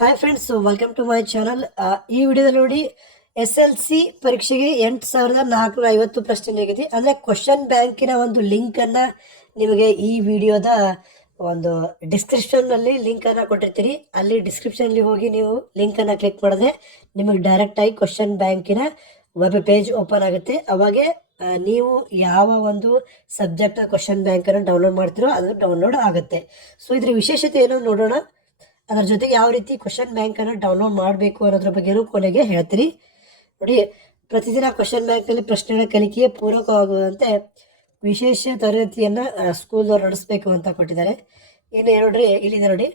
Hi friends, welcome to my channel. ಈ ವಿಡಿಯೋದಲ್ಲಿ ನೋಡಿ SLC ಪರೀಕ್ಷೆಗೆ 8450 ಪ್ರಶ್ನೆ ನೀಡಿದೆ. ಅಂದರೆ ಕ್ವಶನ್ ಬ್ಯಾಂಕಿನ ಒಂದು ಲಿಂಕನ್ನು ನಿಮಗೆ ಈ ವಿಡಿಯೋದ ಒಂದು ಡಿಸ್ಕ್ರಿಪ್ಷನ್ನಲ್ಲಿ ಲಿಂಕನ್ನು ಕೊಟ್ಟಿರ್ತೀರಿ. ಅಲ್ಲಿ ಡಿಸ್ಕ್ರಿಪ್ಷನಲ್ಲಿ ಹೋಗಿ ನೀವು ಲಿಂಕನ್ನು ಕ್ಲಿಕ್ ಮಾಡಿದ್ರೆ ನಿಮಗೆ ಡೈರೆಕ್ಟಾಗಿ ಕ್ವಶನ್ ಬ್ಯಾಂಕಿನ ವೆಬ್ ಪೇಜ್ ಓಪನ್ ಆಗುತ್ತೆ. ಅವಾಗೆ ನೀವು ಯಾವ ಒಂದು ಸಬ್ಜೆಕ್ಟ್ ಕ್ವಶನ್ ಬ್ಯಾಂಕನ್ನು ಡೌನ್ಲೋಡ್ ಮಾಡ್ತೀರೋ ಅದು ಡೌನ್ಲೋಡ್ ಆಗುತ್ತೆ. ಸೊ ಇದ್ರ ವಿಶೇಷತೆ ಏನೋ ನೋಡೋಣ. ಅದರ ಜೊತೆಗೆ ಯಾವ ರೀತಿ ಕ್ವಶನ್ ಬ್ಯಾಂಕನ್ನು ಡೌನ್ಲೋಡ್ ಮಾಡಬೇಕು ಅನ್ನೋದ್ರ ಬಗ್ಗೆನೂ ಕೊನೆಗೆ ಹೇಳ್ತೀರಿ. ನೋಡಿ, ಪ್ರತಿದಿನ ಕ್ವಶನ್ ಬ್ಯಾಂಕ್ನಲ್ಲಿ ಪ್ರಶ್ನೆಗಳ ಕಲಿಕೆಗೆ ಪೂರಕವಾಗುವಂತೆ ವಿಶೇಷ ತರಗತಿಯನ್ನು ಸ್ಕೂಲ್ದವ್ರು ನಡೆಸಬೇಕು ಅಂತ ಕೊಟ್ಟಿದ್ದಾರೆ. ಏನು ನೋಡ್ರಿ, ಇಲ್ಲಿದೆ ನೋಡಿ,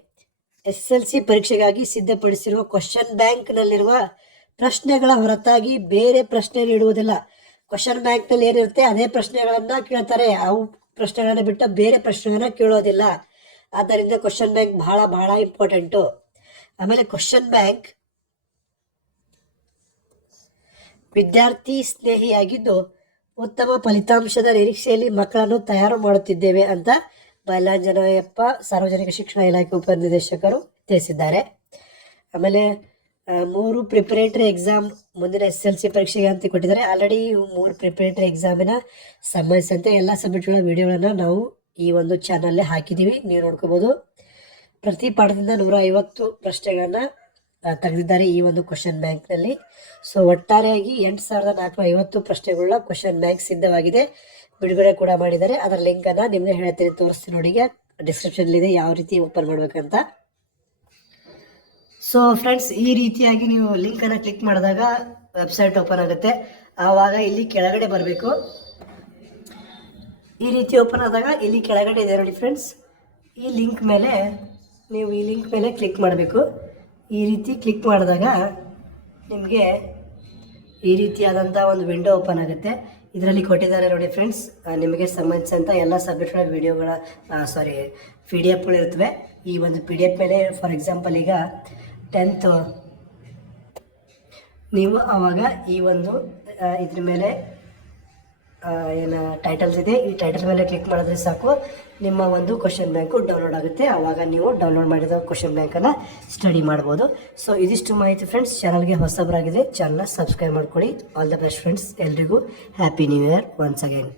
SLC ಪರೀಕ್ಷೆಗಾಗಿ ಸಿದ್ಧಪಡಿಸಿರುವ ಕ್ವಶನ್ ಬ್ಯಾಂಕ್ನಲ್ಲಿರುವ ಪ್ರಶ್ನೆಗಳ ಹೊರತಾಗಿ ಬೇರೆ ಪ್ರಶ್ನೆ ನೀಡುವುದಿಲ್ಲ. ಕ್ವಶನ್ ಬ್ಯಾಂಕ್ನಲ್ಲಿ ಏನಿರುತ್ತೆ ಅದೇ ಪ್ರಶ್ನೆಗಳನ್ನು ಕೇಳ್ತಾರೆ. ಅವು ಪ್ರಶ್ನೆಗಳನ್ನು ಬಿಟ್ಟು ಬೇರೆ ಪ್ರಶ್ನೆಗಳನ್ನ ಕೇಳೋದಿಲ್ಲ. ಆದ್ದರಿಂದ ಕ್ವಶನ್ ಬ್ಯಾಂಕ್ ಬಹಳ ಇಂಪಾರ್ಟೆಂಟು. ಆಮೇಲೆ ಕ್ವಶನ್ ಬ್ಯಾಂಕ್ ವಿದ್ಯಾರ್ಥಿ ಸ್ನೇಹಿಯಾಗಿದ್ದು ಉತ್ತಮ ಫಲಿತಾಂಶದ ನಿರೀಕ್ಷೆಯಲ್ಲಿ ಮಕ್ಕಳನ್ನು ತಯಾರು ಮಾಡುತ್ತಿದ್ದೇವೆ ಅಂತ ಬೈಲಾಂಜನಯ್ಯಪ್ಪ ಸಾರ್ವಜನಿಕ ಶಿಕ್ಷಣ ಇಲಾಖೆ ಉಪನಿರ್ದೇಶಕರು ತಿಳಿಸಿದ್ದಾರೆ. ಆಮೇಲೆ 3 ಪ್ರಿಪರೇಟರಿ ಎಕ್ಸಾಮ್ ಮುಂದಿನ SLC ಪರೀಕ್ಷೆಗೆ ಅಂತ ಕೊಟ್ಟಿದ್ದಾರೆ. ಆಲ್ರೆಡಿ 3 ಪ್ರಿಪರೇಟರಿ ಎಕ್ಸಾಮಿನ ಸಂಬಂಧಿಸಿದಂತೆ ಎಲ್ಲ ಸಬ್ಜೆಕ್ಟ್ಗಳ ವಿಡಿಯೋಗಳನ್ನು ನಾವು ಈ ಒಂದು ಚಾನಲ್ಲೇ ಹಾಕಿದ್ದೀವಿ, ನೀವು ನೋಡ್ಕೋಬೋದು. ಪ್ರತಿ ಪಾಠದಿಂದ 150 ಪ್ರಶ್ನೆಗಳನ್ನು ತೆಗೆದಿದ್ದಾರೆ ಈ ಒಂದು ಕ್ವಶನ್ ಬ್ಯಾಂಕ್ನಲ್ಲಿ. ಸೊ ಒಟ್ಟಾರೆಯಾಗಿ 8450 ಪ್ರಶ್ನೆಗಳ ಕ್ವಶನ್ ಬ್ಯಾಂಕ್ ಸಿದ್ಧವಾಗಿದೆ, ಬಿಡುಗಡೆ ಕೂಡ ಮಾಡಿದ್ದಾರೆ. ಅದರ ಲಿಂಕನ್ನು ನಿಮಗೆ ಹೇಳ್ತೀನಿ, ತೋರಿಸ್ತೀನಿ ನೋಡಿ, ಡಿಸ್ಕ್ರಿಪ್ಷನ್ಲಿದೆ ಯಾವ ರೀತಿ ಓಪನ್ ಮಾಡ್ಬೇಕಂತ. ಸೊ ಫ್ರೆಂಡ್ಸ್, ಈ ರೀತಿಯಾಗಿ ನೀವು ಲಿಂಕನ್ನು ಕ್ಲಿಕ್ ಮಾಡಿದಾಗ ವೆಬ್ಸೈಟ್ ಓಪನ್ ಆಗುತ್ತೆ. ಆವಾಗ ಇಲ್ಲಿ ಕೆಳಗಡೆ ಬರಬೇಕು. ಈ ರೀತಿ ಓಪನ್ ಆದಾಗ ಇಲ್ಲಿ ಕೆಳಗಡೆ ಇದೆ ನೋಡಿ ಫ್ರೆಂಡ್ಸ್, ಈ ಲಿಂಕ್ ಮೇಲೆ ಕ್ಲಿಕ್ ಮಾಡಬೇಕು. ಈ ರೀತಿ ಕ್ಲಿಕ್ ಮಾಡಿದಾಗ ನಿಮಗೆ ಈ ರೀತಿಯಾದಂಥ ಒಂದು ವಿಂಡೋ ಓಪನ್ ಆಗುತ್ತೆ. ಇದರಲ್ಲಿ ಕೊಟ್ಟಿದ್ದಾರೆ ನೋಡಿ ಫ್ರೆಂಡ್ಸ್, ನಿಮಗೆ ಸಂಬಂಧಿಸಿದಂಥ ಎಲ್ಲ ಸಬ್ಜೆಕ್ಟ್ಗಳ ವಿಡಿಯೋಗಳ PDF ಇರ್ತವೆ. ಈ ಒಂದು PDF ಮೇಲೆ ಫಾರ್ ಎಕ್ಸಾಂಪಲ್ ಈಗ 10th ನೀವು ಆವಾಗ ಈ ಒಂದು ಇದ್ರ ಮೇಲೆ ಏನು ಟೈಟಲ್ಸ್ ಇದೆ, ಈ ಟೈಟಲ್ ಮೇಲೆ ಕ್ಲಿಕ್ ಮಾಡಿದ್ರೆ ಸಾಕು, ನಿಮ್ಮ ಒಂದು ಕ್ವಶನ್ ಬ್ಯಾಂಕು ಡೌನ್ಲೋಡ್ ಆಗುತ್ತೆ. ಆವಾಗ ನೀವು ಡೌನ್ಲೋಡ್ ಮಾಡಿದ ಕ್ವಶನ್ ಬ್ಯಾಂಕನ್ನು ಸ್ಟಡಿ ಮಾಡ್ಬೋದು. ಸೊ ಇದಿಷ್ಟು ಮಾಹಿತಿ ಫ್ರೆಂಡ್ಸ್. ಚಾನಲ್ಗೆ ಹೊಸಬರಾಗಿದೆ, ಚಾನಲ್ನ ಸಬ್ಸ್ಕ್ರೈಬ್ ಮಾಡ್ಕೊಳ್ಳಿ. ಆಲ್ ದ ಬೆಸ್ಟ್ ಫ್ರೆಂಡ್ಸ್, ಎಲ್ರಿಗೂ happy new year once again.